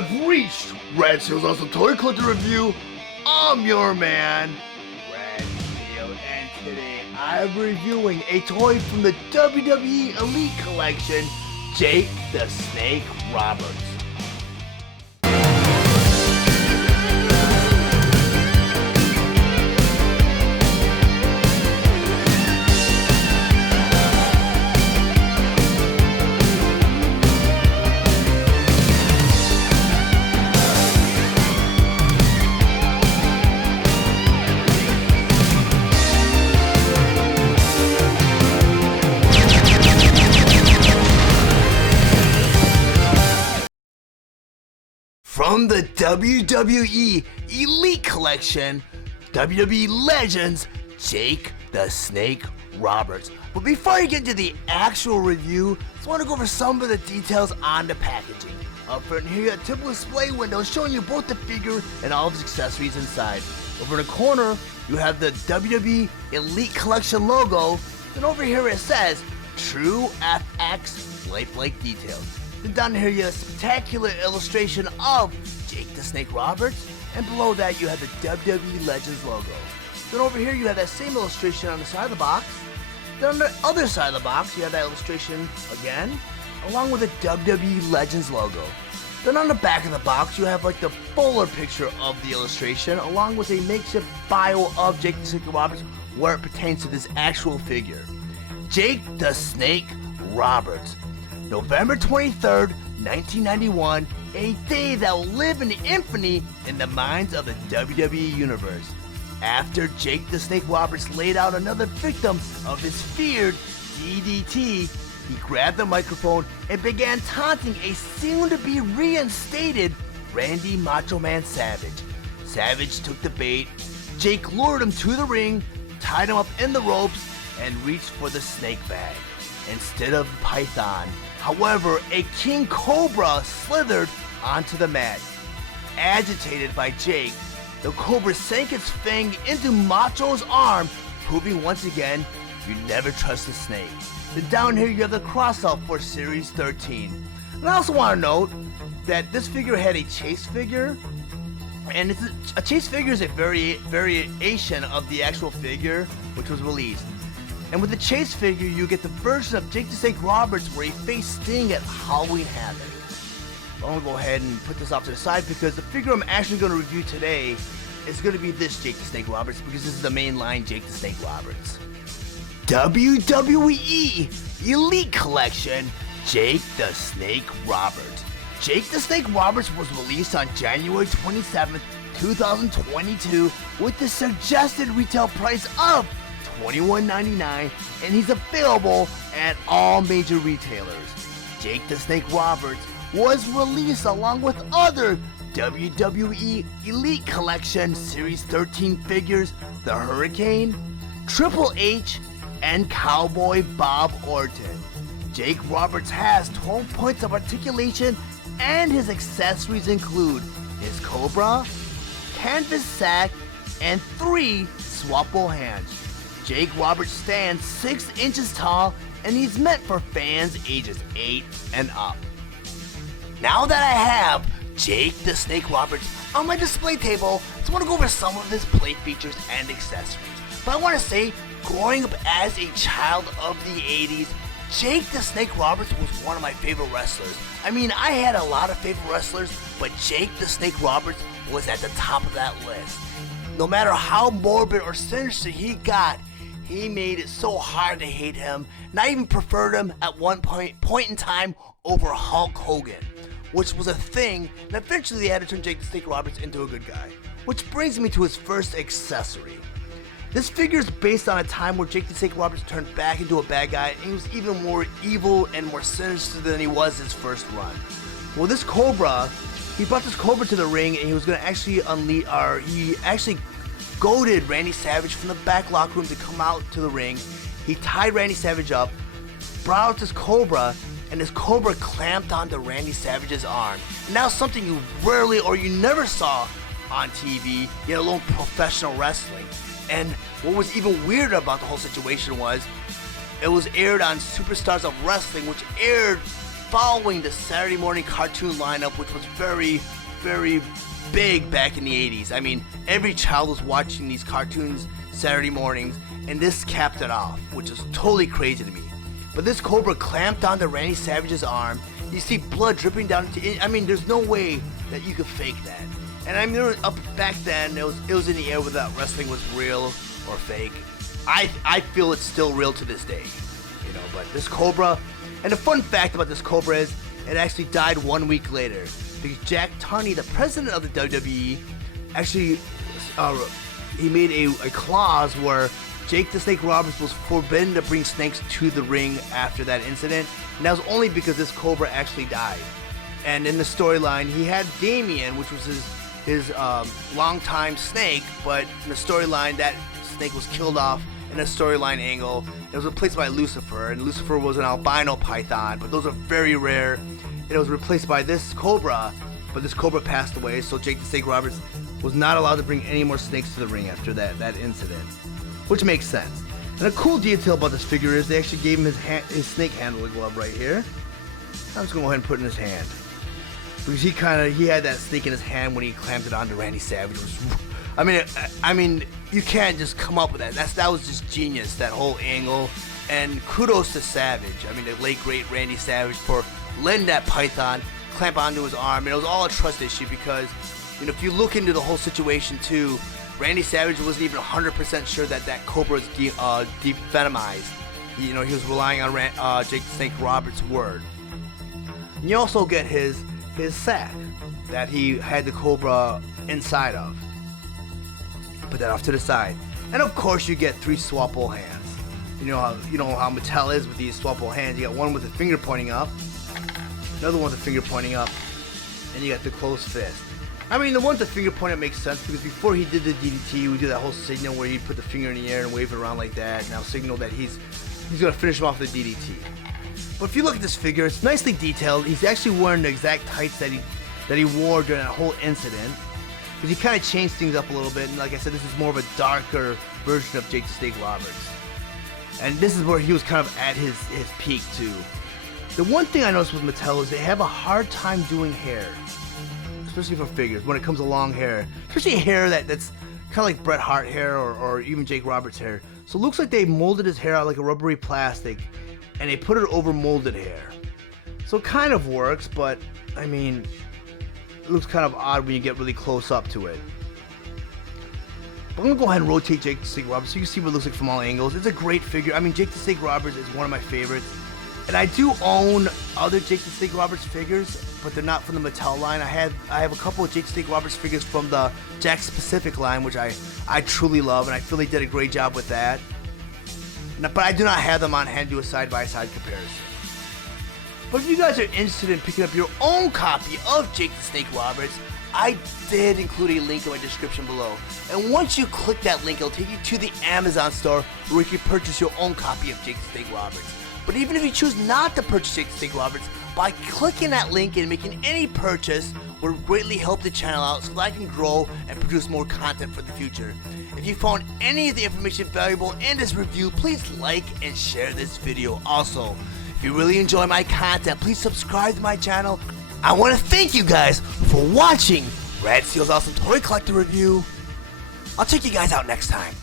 have reached Red Seals Awesome Toy Collector Review. I'm your man, Red Seal, and today I'm reviewing a toy from the WWE Elite Collection, Jake the Snake Roberts. From the WWE Elite Collection, WWE Legends, Jake the Snake Roberts. But before you get into the actual review, I just want to go over some of the details on the packaging. Up front here, you have a typical display window showing you both the figure and all of its accessories inside. Over in the corner, you have the WWE Elite Collection logo. Then over here it says, True FX Lifelike Details. Then down here you have a spectacular illustration of Jake the Snake Roberts, and below that you have the WWE Legends logo. Then over here you have that same illustration on the side of the box. Then on the other side of the box you have that illustration again, along with the WWE Legends logo. Then on the back of the box you have like the fuller picture of the illustration, along with a makeshift bio of Jake the Snake Roberts where it pertains to this actual figure. Jake the Snake Roberts. November 23rd, 1991, a day that will live in infamy in the minds of the WWE Universe. After Jake the Snake Roberts laid out another victim of his feared DDT, he grabbed the microphone and began taunting a soon-to-be reinstated Randy Macho Man Savage. Savage took the bait, Jake lured him to the ring, tied him up in the ropes, and reached for the snake bag. Instead of Python, however, a King Cobra slithered onto the mat. Agitated by Jake, the Cobra sank its fang into Macho's arm, proving once again, you never trust a snake. Then down here you have the crossout for Series 13. And I also want to note that this figure had a chase figure, and a chase figure is a variation of the actual figure which was released. And with the chase figure, you get the version of Jake the Snake Roberts where he faced Sting at Halloween Havoc. I'm going to go ahead and put this off to the side because the figure I'm actually going to review today is going to be this Jake the Snake Roberts, because this is the main line Jake the Snake Roberts. WWE Elite Collection, Jake the Snake Roberts. Jake the Snake Roberts was released on January 27th, 2022 with the suggested retail price of $21.99, and he's available at all major retailers. Jake the Snake Roberts was released along with other WWE Elite Collection Series 13 figures, the Hurricane, Triple H, and Cowboy Bob Orton. Jake Roberts has 12 points of articulation, and his accessories include his Cobra, canvas sack, and 3 swappable hands. Jake Roberts stands 6 inches tall, and he's meant for fans ages 8 and up. Now that I have Jake the Snake Roberts on my display table, I just want to go over some of his plate features and accessories. But I want to say, growing up as a child of the 80s, Jake the Snake Roberts was one of my favorite wrestlers. I mean, I had a lot of favorite wrestlers, but Jake the Snake Roberts was at the top of that list. No matter how morbid or sinister he got, he made it so hard to hate him, and I even preferred him at one point in time over Hulk Hogan, which was a thing, and eventually they had to turn Jake the Snake Roberts into a good guy. Which brings me to his first accessory. This figure is based on a time where Jake the Snake Roberts turned back into a bad guy, and he was even more evil and more sinister than he was his first run. Well, this Cobra, he brought this Cobra to the ring, and he was going to actually he actually goaded Randy Savage from the back locker room to come out to the ring. He tied Randy Savage up, brought out this Cobra, and this Cobra clamped onto Randy Savage's arm. And that was something you rarely or you never saw on TV, yet alone professional wrestling. And what was even weirder about the whole situation was, it was aired on Superstars of Wrestling, which aired following the Saturday morning cartoon lineup, which was very, very big back in the 80s. I mean, every child was watching these cartoons Saturday mornings, and this capped it off, which is totally crazy to me. But this Cobra clamped onto Randy Savage's arm. You see blood dripping down into it. I mean, there's no way that you could fake that. And I mean, there was, up back then, it was in the air whether wrestling was real or fake. I feel it's still real to this day, you know. But this Cobra, and the fun fact about this Cobra is it actually died 1 week later because Jack Tunney, the president of the WWE, actually he made a clause where Jake the Snake Roberts was forbidden to bring snakes to the ring after that incident, and that was only because this Cobra actually died. And in the storyline, he had Damien, which was his longtime snake, but in the storyline, that snake was killed off in a storyline angle. It was replaced by Lucifer, and Lucifer was an albino python, but those are very rare. And it was replaced by this Cobra, but this Cobra passed away, so Jake the Snake Roberts was not allowed to bring any more snakes to the ring after that incident, which makes sense. And a cool detail about this figure is they actually gave him his snake handler glove right here. I'm just gonna go ahead and put it in his hand, because he had that snake in his hand when he clamped it onto Randy Savage. I mean, you can't just come up with that. That was just genius, that whole angle. And kudos to Savage. I mean, the late great Randy Savage, for letting that python clamp onto his arm. And it was all a trust issue because, you know, if you look into the whole situation too, Randy Savage wasn't even 100% sure that Cobra was devenomized. You know, he was relying on Jake the Snake Roberts' word. And you also get his sack that he had the Cobra inside of. Put that off to the side. And of course you get 3 swappable hands. You know how Mattel is with these swappable hands. You got one with the finger pointing up, another one with the finger pointing up, and you got the closed fist. I mean, the one with the finger pointing up makes sense because before he did the DDT, he would do that whole signal where he'd put the finger in the air and wave it around like that. Now signal that he's gonna finish him off with the DDT. But if you look at this figure, it's nicely detailed. He's actually wearing the exact tights that he wore during that whole incident. Because he kind of changed things up a little bit, and like I said, this is more of a darker version of Jake the Snake Roberts. And this is where he was kind of at his peak too. The one thing I noticed with Mattel is they have a hard time doing hair, especially for figures, when it comes to long hair. Especially hair that's kind of like Bret Hart hair or even Jake Roberts hair. So it looks like they molded his hair out like a rubbery plastic, and they put it over molded hair. So it kind of works, but I mean, it looks kind of odd when you get really close up to it. But I'm gonna go ahead and rotate Jake the Snake Roberts so you can see what it looks like from all angles. It's a great figure. I mean, Jake the Snake Roberts is one of my favorites. And I do own other Jake the Snake Roberts figures, but they're not from the Mattel line. I have a couple of Jake the Snake Roberts figures from the Jakks Pacific line, which I truly love, and I feel they did a great job with that. But I do not have them on hand to do a side-by-side comparison. But if you guys are interested in picking up your own copy of Jake the Snake Roberts, I did include a link in my description below. And once you click that link, it'll take you to the Amazon store where you can purchase your own copy of Jake the Snake Roberts. But even if you choose not to purchase Jake the Snake Roberts, by clicking that link and making any purchase would greatly help the channel out so that I can grow and produce more content for the future. If you found any of the information valuable in this review, please like and share this video. Also, if you really enjoy my content, please subscribe to my channel. I want to thank you guys for watching Rad Seal's Awesome Toy Collector Review. I'll check you guys out next time.